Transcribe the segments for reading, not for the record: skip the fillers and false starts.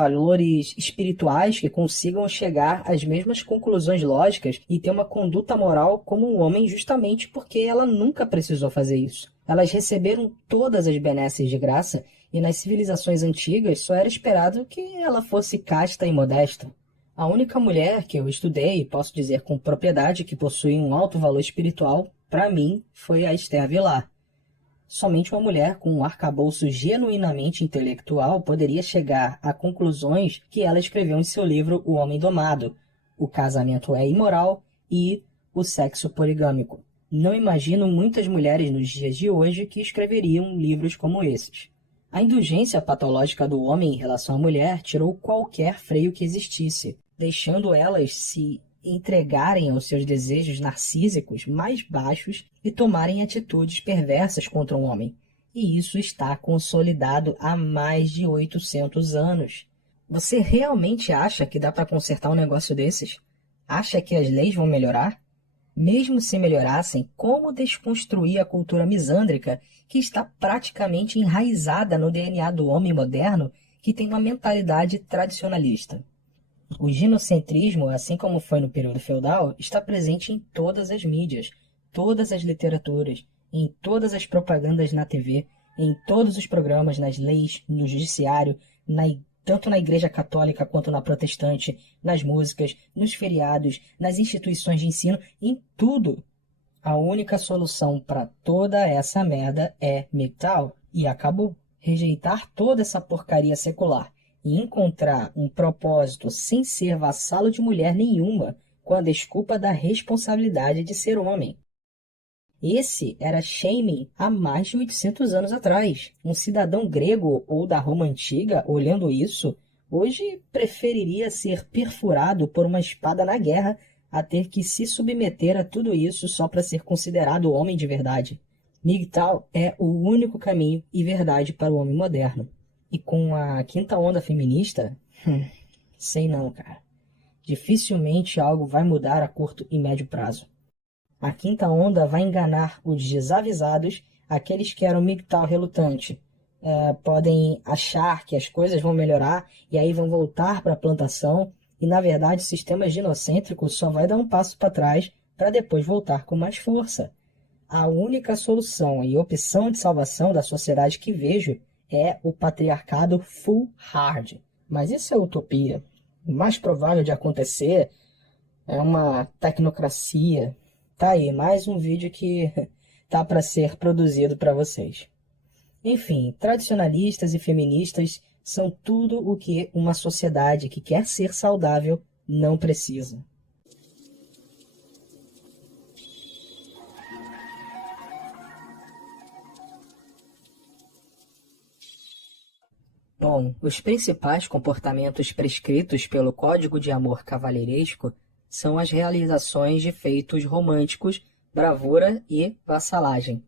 valores espirituais que consigam chegar às mesmas conclusões lógicas e ter uma conduta moral como um homem, justamente porque ela nunca precisou fazer isso. Elas receberam todas as benesses de graça e nas civilizações antigas só era esperado que ela fosse casta e modesta. A única mulher que eu estudei, e posso dizer com propriedade que possui um alto valor espiritual, para mim, foi a Esther Vilar. Somente uma mulher com um arcabouço genuinamente intelectual poderia chegar a conclusões que ela escreveu em seu livro O Homem Domado, O Casamento é Imoral e O Sexo Poligâmico. Não imagino muitas mulheres nos dias de hoje que escreveriam livros como esses. A indulgência patológica do homem em relação à mulher tirou qualquer freio que existisse, deixando elas se entregarem aos seus desejos narcísicos mais baixos e tomarem atitudes perversas contra um homem. E isso está consolidado há mais de 800 anos. Você realmente acha que dá para consertar um negócio desses? Acha que as leis vão melhorar? Mesmo se melhorassem, como desconstruir a cultura misândrica que está praticamente enraizada no DNA do homem moderno que tem uma mentalidade tradicionalista? O ginocentrismo, assim como foi no período feudal, está presente em todas as mídias, todas as literaturas, em todas as propagandas na TV, em todos os programas, nas leis, no judiciário, tanto na Igreja Católica quanto na Protestante, nas músicas, nos feriados, nas instituições de ensino, em tudo. A única solução para toda essa merda é MGTOW. E acabou. Rejeitar toda essa porcaria secular e encontrar um propósito sem ser vassalo de mulher nenhuma, com a desculpa da responsabilidade de ser homem. Esse era shaming há mais de 800 anos atrás. Um cidadão grego ou da Roma Antiga, olhando isso, hoje preferiria ser perfurado por uma espada na guerra a ter que se submeter a tudo isso só para ser considerado homem de verdade. MGTOW é o único caminho e verdade para o homem moderno. E com a quinta onda feminista, sei não, cara. Dificilmente algo vai mudar a curto e médio prazo. A quinta onda vai enganar os desavisados, aqueles que eram MGTOW relutante. Podem achar que as coisas vão melhorar e aí vão voltar para a plantação, e na verdade o sistema ginocêntrico só vai dar um passo para trás para depois voltar com mais força. A única solução e opção de salvação da sociedade que vejo é o patriarcado full hard. Mas isso é utopia. O mais provável de acontecer é uma tecnocracia. Tá aí, mais um vídeo que tá para ser produzido para vocês. Enfim, tradicionalistas e feministas são tudo o que uma sociedade que quer ser saudável não precisa. Bom, os principais comportamentos prescritos pelo Código de Amor Cavalheiresco são as realizações de feitos românticos, bravura e vassalagem.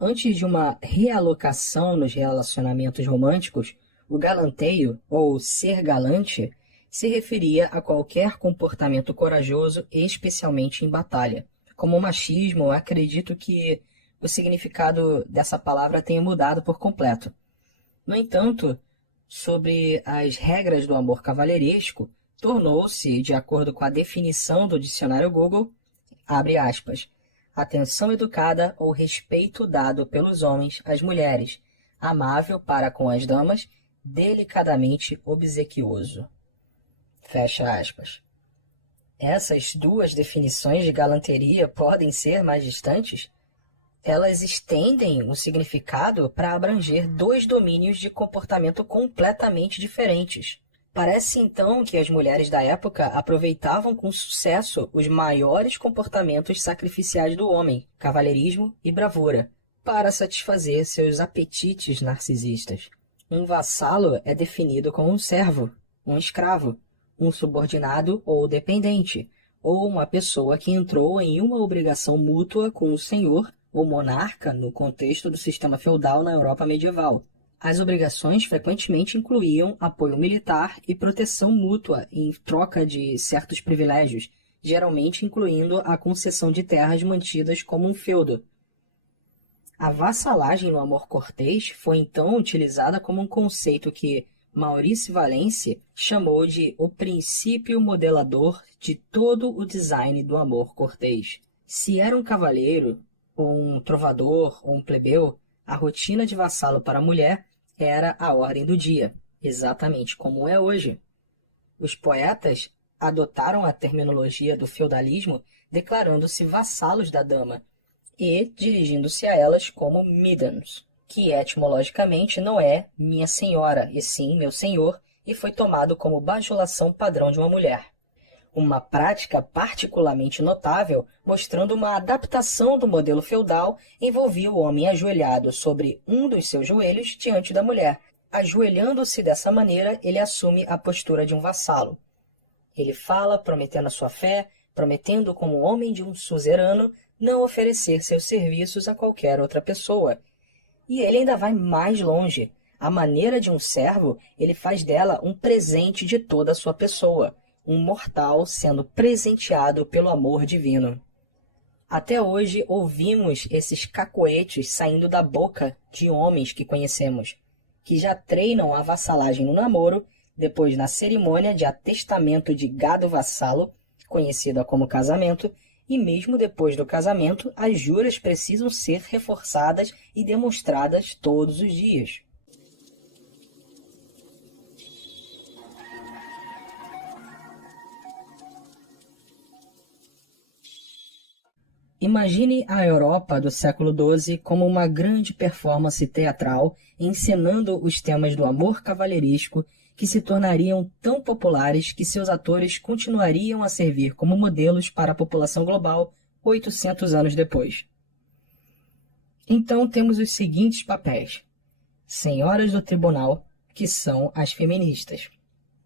Antes de uma realocação nos relacionamentos românticos, o galanteio, ou ser galante, se referia a qualquer comportamento corajoso, especialmente em batalha. Como o machismo, acredito que o significado dessa palavra tenha mudado por completo. No entanto, sobre as regras do amor cavalheiresco, tornou-se, de acordo com a definição do dicionário Google, abre aspas, atenção educada ou respeito dado pelos homens às mulheres, amável para com as damas, delicadamente obsequioso. Fecha aspas. Essas duas definições de galanteria podem ser mais distantes? Elas estendem o significado para abranger dois domínios de comportamento completamente diferentes. Parece então que as mulheres da época aproveitavam com sucesso os maiores comportamentos sacrificiais do homem, cavalheirismo e bravura, para satisfazer seus apetites narcisistas. Um vassalo é definido como um servo, um escravo, um subordinado ou dependente, ou uma pessoa que entrou em uma obrigação mútua com o senhor ou monarca no contexto do sistema feudal na Europa medieval. As obrigações frequentemente incluíam apoio militar e proteção mútua em troca de certos privilégios, geralmente incluindo a concessão de terras mantidas como um feudo. A vassalagem no amor cortês foi então utilizada como um conceito que, Maurice Valence chamou de o princípio modelador de todo o design do amor cortês. Se era um cavalheiro, ou um trovador, ou um plebeu, a rotina de vassalo para a mulher era a ordem do dia, exatamente como é hoje. Os poetas adotaram a terminologia do feudalismo, declarando-se vassalos da dama e dirigindo-se a elas como middens, que etimologicamente não é minha senhora, e sim meu senhor, e foi tomado como bajulação padrão de uma mulher. Uma prática particularmente notável, mostrando uma adaptação do modelo feudal, envolvia o homem ajoelhado sobre um dos seus joelhos diante da mulher. Ajoelhando-se dessa maneira, ele assume a postura de um vassalo. Ele fala, prometendo a sua fé, prometendo como homem de um suzerano não oferecer seus serviços a qualquer outra pessoa. E ele ainda vai mais longe. À maneira de um servo, ele faz dela um presente de toda a sua pessoa, um mortal sendo presenteado pelo amor divino. Até hoje ouvimos esses cacoetes saindo da boca de homens que conhecemos, que já treinam a vassalagem no namoro, depois na cerimônia de atestamento de gado vassalo, conhecida como casamento, e mesmo depois do casamento, as juras precisam ser reforçadas e demonstradas todos os dias. Imagine a Europa do século XII como uma grande performance teatral encenando os temas do amor cavalheiresco que se tornariam tão populares que seus atores continuariam a servir como modelos para a população global 800 anos depois. Então temos os seguintes papéis: senhoras do tribunal, que são as feministas.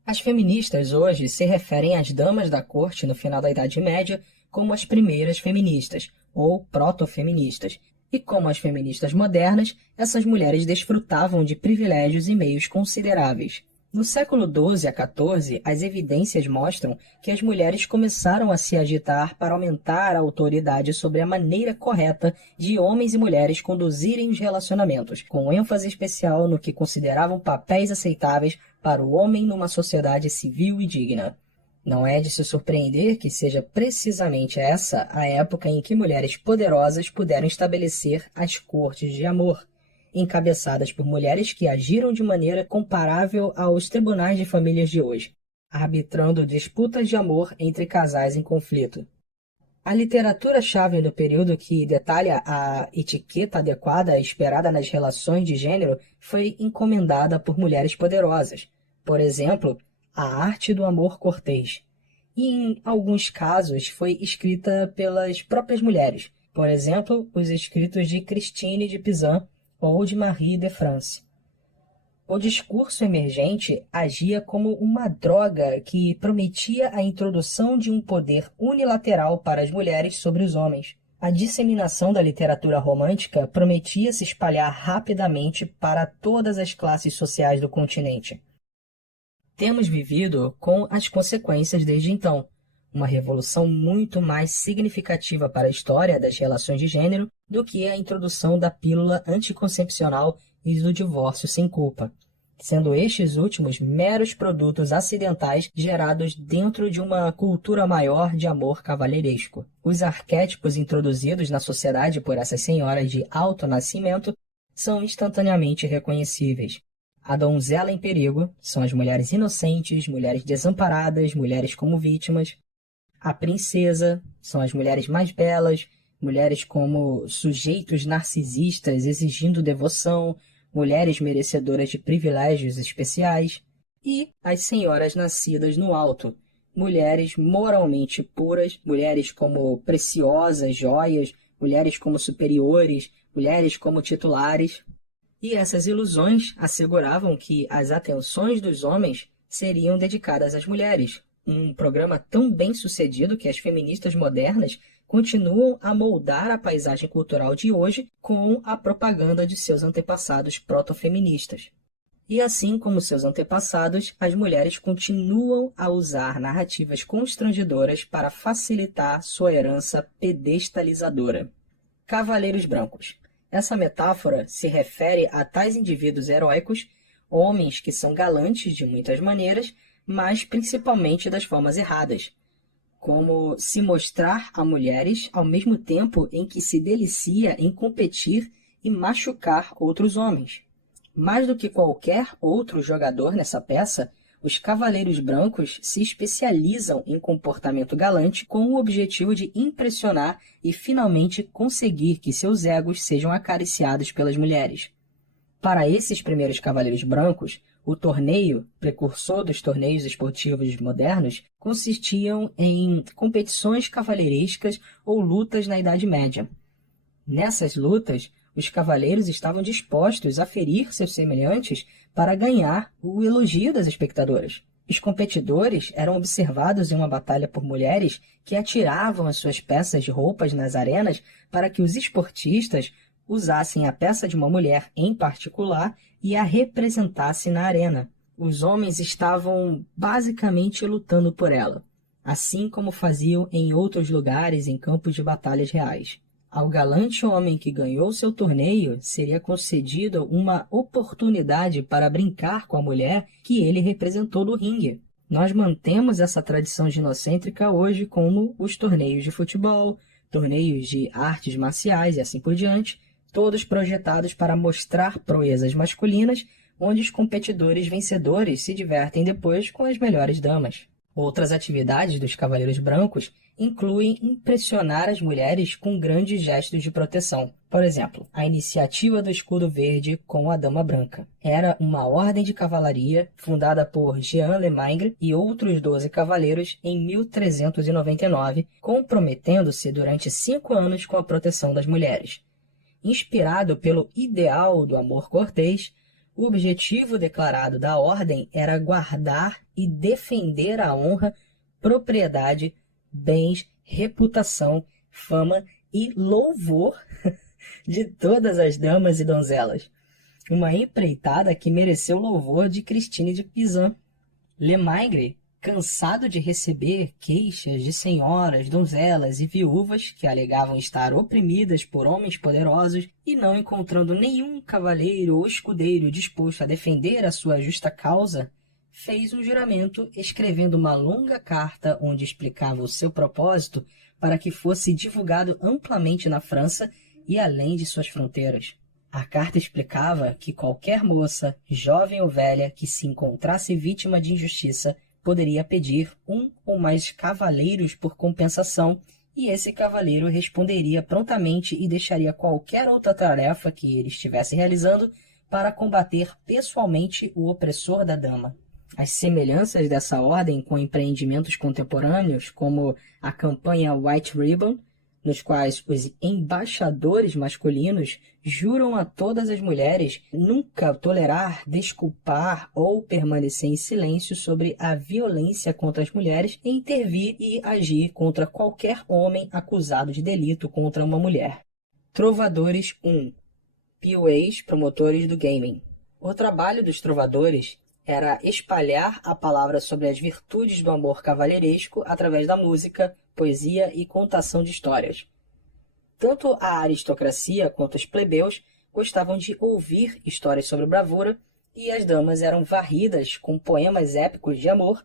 As feministas hoje se referem às damas da corte no final da Idade Média como as primeiras feministas, ou proto-feministas, e como as feministas modernas, essas mulheres desfrutavam de privilégios e meios consideráveis. No século XII a XIV, as evidências mostram que as mulheres começaram a se agitar para aumentar a autoridade sobre a maneira correta de homens e mulheres conduzirem os relacionamentos, com ênfase especial no que consideravam papéis aceitáveis para o homem numa sociedade civil e digna. Não é de se surpreender que seja precisamente essa a época em que mulheres poderosas puderam estabelecer as cortes de amor, encabeçadas por mulheres que agiram de maneira comparável aos tribunais de famílias de hoje, arbitrando disputas de amor entre casais em conflito. A literatura-chave do período que detalha a etiqueta adequada esperada nas relações de gênero foi encomendada por mulheres poderosas. Por exemplo, A Arte do Amor Cortês. E, em alguns casos, foi escrita pelas próprias mulheres. Por exemplo, os escritos de Christine de Pizan ou de Marie de France. O discurso emergente agia como uma droga que prometia a introdução de um poder unilateral para as mulheres sobre os homens. A disseminação da literatura romântica prometia se espalhar rapidamente para todas as classes sociais do continente. Temos vivido com as consequências desde então, uma revolução muito mais significativa para a história das relações de gênero do que a introdução da pílula anticoncepcional e do divórcio sem culpa, sendo estes últimos meros produtos acidentais gerados dentro de uma cultura maior de amor cavalheiresco. Os arquétipos introduzidos na sociedade por essas senhoras de alto nascimento são instantaneamente reconhecíveis. A donzela em perigo são as mulheres inocentes, mulheres desamparadas, mulheres como vítimas. A princesa são as mulheres mais belas, mulheres como sujeitos narcisistas exigindo devoção, mulheres merecedoras de privilégios especiais. E as senhoras nascidas no alto, mulheres moralmente puras, mulheres como preciosas joias, mulheres como superiores, mulheres como titulares. E essas ilusões asseguravam que as atenções dos homens seriam dedicadas às mulheres, um programa tão bem sucedido que as feministas modernas continuam a moldar a paisagem cultural de hoje com a propaganda de seus antepassados protofeministas. E assim como seus antepassados, as mulheres continuam a usar narrativas constrangedoras para facilitar sua herança pedestalizadora. Cavaleiros brancos. Essa metáfora se refere a tais indivíduos heróicos, Homens que são galantes de muitas maneiras, mas principalmente das formas erradas, como se mostrar a mulheres ao mesmo tempo em que se delicia em competir e machucar outros homens. Mais do que qualquer outro jogador nessa peça, os Cavaleiros Brancos se especializam em comportamento galante com o objetivo de impressionar e finalmente conseguir que seus egos sejam acariciados pelas mulheres. Para esses primeiros Cavaleiros Brancos, o torneio, precursor dos torneios esportivos modernos, consistiam em competições cavalheirescas ou lutas na Idade Média. Nessas lutas, os cavaleiros estavam dispostos a ferir seus semelhantes para ganhar o elogio das espectadoras. Os competidores eram observados em uma batalha por mulheres que atiravam as suas peças de roupas nas arenas para que os esportistas usassem a peça de uma mulher em particular e a representassem na arena. Os homens estavam basicamente lutando por ela, assim como faziam em outros lugares em campos de batalhas reais. Ao galante homem que ganhou seu torneio seria concedido uma oportunidade para brincar com a mulher que ele representou no ringue. Nós mantemos essa tradição ginocêntrica hoje como os torneios de futebol, torneios de artes marciais e assim por diante, todos projetados para mostrar proezas masculinas, onde os competidores vencedores se divertem depois com as melhores damas. Outras atividades dos Cavaleiros Brancos incluem impressionar as mulheres com grandes gestos de proteção. Por exemplo, a iniciativa do Escudo Verde com a Dama Branca. Era uma ordem de cavalaria fundada por Jean Lemaitre e outros 12 cavaleiros em 1399, comprometendo-se durante 5 anos com a proteção das mulheres. Inspirado pelo ideal do amor cortês, o objetivo declarado da ordem era guardar e defender a honra, propriedade, bens, reputação, fama e louvor de todas as damas e donzelas. Uma empreitada que mereceu louvor de Christine de Pizan. Lemaitre, cansado de receber queixas de senhoras, donzelas e viúvas que alegavam estar oprimidas por homens poderosos e não encontrando nenhum cavaleiro ou escudeiro disposto a defender a sua justa causa, fez um juramento escrevendo uma longa carta onde explicava o seu propósito para que fosse divulgado amplamente na França e além de suas fronteiras. A carta explicava que qualquer moça, jovem ou velha, que se encontrasse vítima de injustiça poderia pedir um ou mais cavaleiros por compensação, e esse cavaleiro responderia prontamente e deixaria qualquer outra tarefa que ele estivesse realizando para combater pessoalmente o opressor da dama. As semelhanças dessa ordem com empreendimentos contemporâneos, como a campanha White Ribbon, nos quais os embaixadores masculinos juram a todas as mulheres nunca tolerar, desculpar ou permanecer em silêncio sobre a violência contra as mulheres e intervir e agir contra qualquer homem acusado de delito contra uma mulher. Trovadores 1. POAs, promotores do gaming. O trabalho dos trovadores era espalhar a palavra sobre as virtudes do amor cavalheiresco através da música, poesia e contação de histórias. Tanto a aristocracia quanto os plebeus gostavam de ouvir histórias sobre bravura e as damas eram varridas com poemas épicos de amor,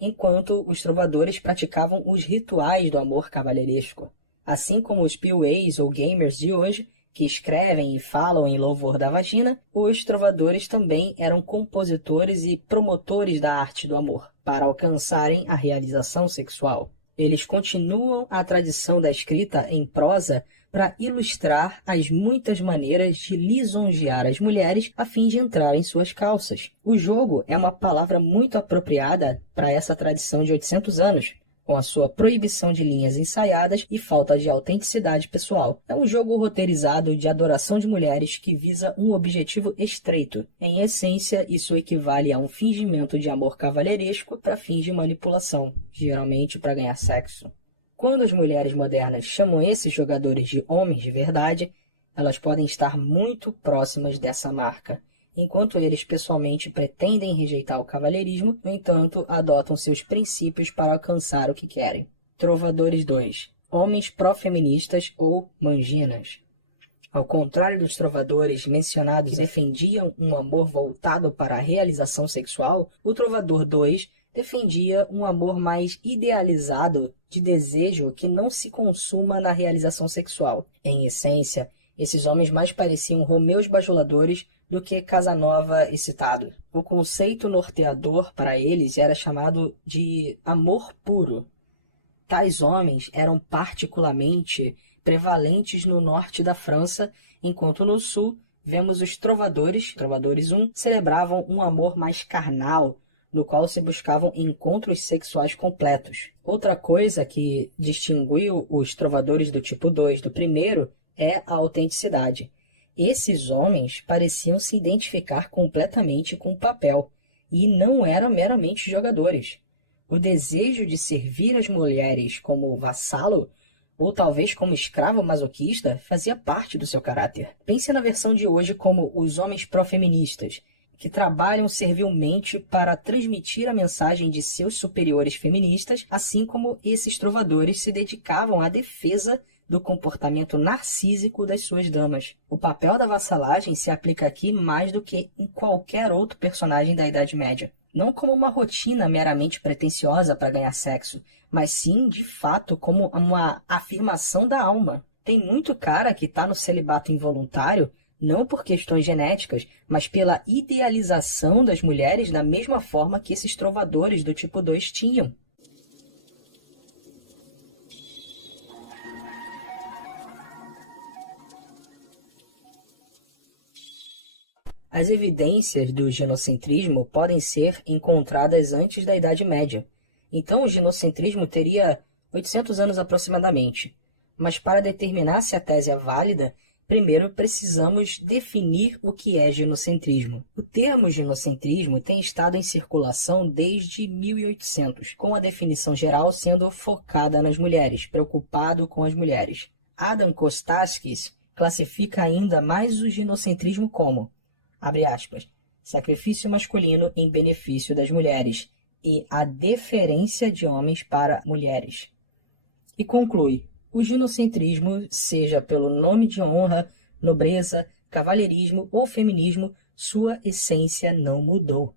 enquanto os trovadores praticavam os rituais do amor cavalheiresco. Assim como os POAs ou gamers de hoje, que escrevem e falam em louvor da vagina, os trovadores também eram compositores e promotores da arte do amor, para alcançarem a realização sexual. Eles continuam a tradição da escrita em prosa para ilustrar as muitas maneiras de lisonjear as mulheres a fim de entrar em suas calças. O jogo é uma palavra muito apropriada para essa tradição de 800 anos, com a sua proibição de linhas ensaiadas e falta de autenticidade pessoal. É um jogo roteirizado de adoração de mulheres que visa um objetivo estreito. Em essência, isso equivale a um fingimento de amor cavalheiresco para fins de manipulação, geralmente para ganhar sexo. Quando as mulheres modernas chamam esses jogadores de homens de verdade, elas podem estar muito próximas dessa marca. Enquanto eles pessoalmente pretendem rejeitar o cavalheirismo, no entanto, adotam seus princípios para alcançar o que querem. Trovadores 2. Homens pró-feministas ou manginas. Ao contrário dos trovadores mencionados que defendiam um amor voltado para a realização sexual, o trovador 2 defendia um amor mais idealizado de desejo que não se consuma na realização sexual. Em essência, esses homens mais pareciam Romeus bajuladores do que Casanova excitado. O conceito norteador para eles era chamado de amor puro. Tais homens eram particularmente prevalentes no norte da França, enquanto no sul vemos os trovadores 1, celebravam um amor mais carnal, no qual se buscavam encontros sexuais completos. Outra coisa que distinguiu os trovadores do tipo 2 do primeiro é a autenticidade. Esses homens pareciam se identificar completamente com o papel e não eram meramente jogadores. O desejo de servir as mulheres como vassalo ou talvez como escravo masoquista fazia parte do seu caráter. Pense na versão de hoje como os homens pró-feministas, que trabalham servilmente para transmitir a mensagem de seus superiores feministas, assim como esses trovadores se dedicavam à defesa do comportamento narcísico das suas damas. O papel da vassalagem se aplica aqui mais do que em qualquer outro personagem da Idade Média. Não como uma rotina meramente pretensiosa para ganhar sexo, mas sim, de fato, como uma afirmação da alma. Tem muito cara que está no celibato involuntário, não por questões genéticas, mas pela idealização das mulheres da mesma forma que esses trovadores do tipo 2 tinham. As evidências do ginocentrismo podem ser encontradas antes da Idade Média. Então, o ginocentrismo teria 800 anos aproximadamente. Mas para determinar se a tese é válida, primeiro precisamos definir o que é ginocentrismo. O termo ginocentrismo tem estado em circulação desde 1800, com a definição geral sendo focada nas mulheres, preocupado com as mulheres. Adam Kostakis classifica ainda mais o ginocentrismo como, abre aspas, sacrifício masculino em benefício das mulheres e a deferência de homens para mulheres. E conclui, o ginocentrismo, seja pelo nome de honra, nobreza, cavalheirismo ou feminismo, sua essência não mudou.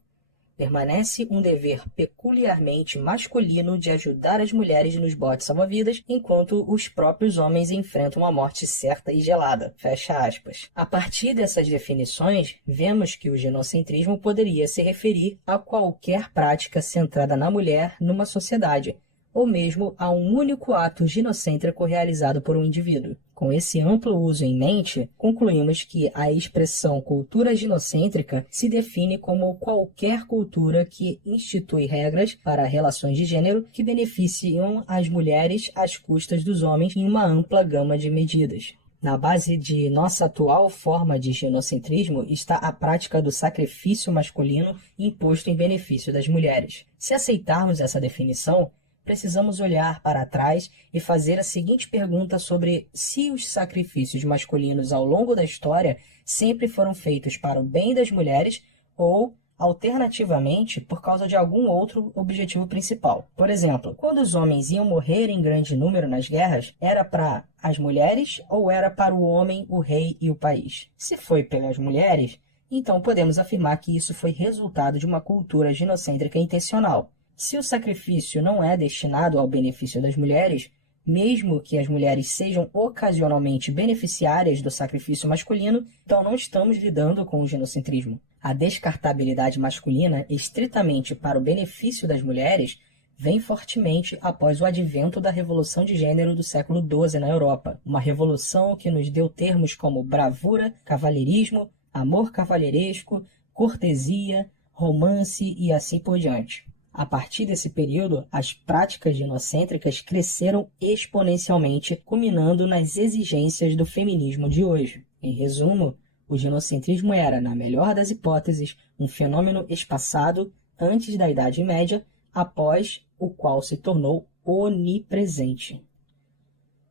Permanece um dever peculiarmente masculino de ajudar as mulheres nos botes salva-vidas, enquanto os próprios homens enfrentam a morte certa e gelada. Fecha aspas. A partir dessas definições, vemos que o ginocentrismo poderia se referir a qualquer prática centrada na mulher numa sociedade, ou mesmo a um único ato ginocêntrico realizado por um indivíduo. Com esse amplo uso em mente, concluímos que a expressão cultura ginocêntrica se define como qualquer cultura que institui regras para relações de gênero que beneficiam as mulheres às custas dos homens em uma ampla gama de medidas. Na base de nossa atual forma de ginocentrismo está a prática do sacrifício masculino imposto em benefício das mulheres. Se aceitarmos essa definição, precisamos olhar para trás e fazer a seguinte pergunta sobre se os sacrifícios masculinos ao longo da história sempre foram feitos para o bem das mulheres ou, alternativamente, por causa de algum outro objetivo principal. Por exemplo, quando os homens iam morrer em grande número nas guerras, era para as mulheres ou era para o homem, o rei e o país? Se foi pelas mulheres, então podemos afirmar que isso foi resultado de uma cultura ginocêntrica intencional. Se o sacrifício não é destinado ao benefício das mulheres, mesmo que as mulheres sejam ocasionalmente beneficiárias do sacrifício masculino, então não estamos lidando com o ginocentrismo. A descartabilidade masculina, estritamente para o benefício das mulheres, vem fortemente após o advento da Revolução de Gênero do século XII na Europa, uma revolução que nos deu termos como bravura, cavalheirismo, amor cavalheiresco, cortesia, romance e assim por diante. A partir desse período, as práticas ginocêntricas cresceram exponencialmente, culminando nas exigências do feminismo de hoje. Em resumo, o ginocentrismo era, na melhor das hipóteses, um fenômeno espaçado antes da Idade Média, após o qual se tornou onipresente.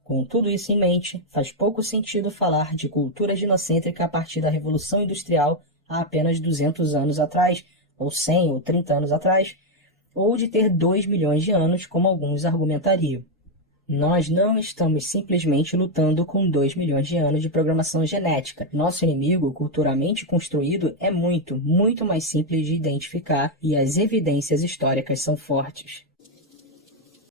Com tudo isso em mente, faz pouco sentido falar de cultura ginocêntrica a partir da Revolução Industrial há apenas 200 anos atrás, ou 100 ou 30 anos atrás, ou de ter 2 milhões de anos, como alguns argumentariam. Nós não estamos simplesmente lutando com 2 milhões de anos de programação genética. Nosso inimigo, culturalmente construído, é muito, muito mais simples de identificar e as evidências históricas são fortes.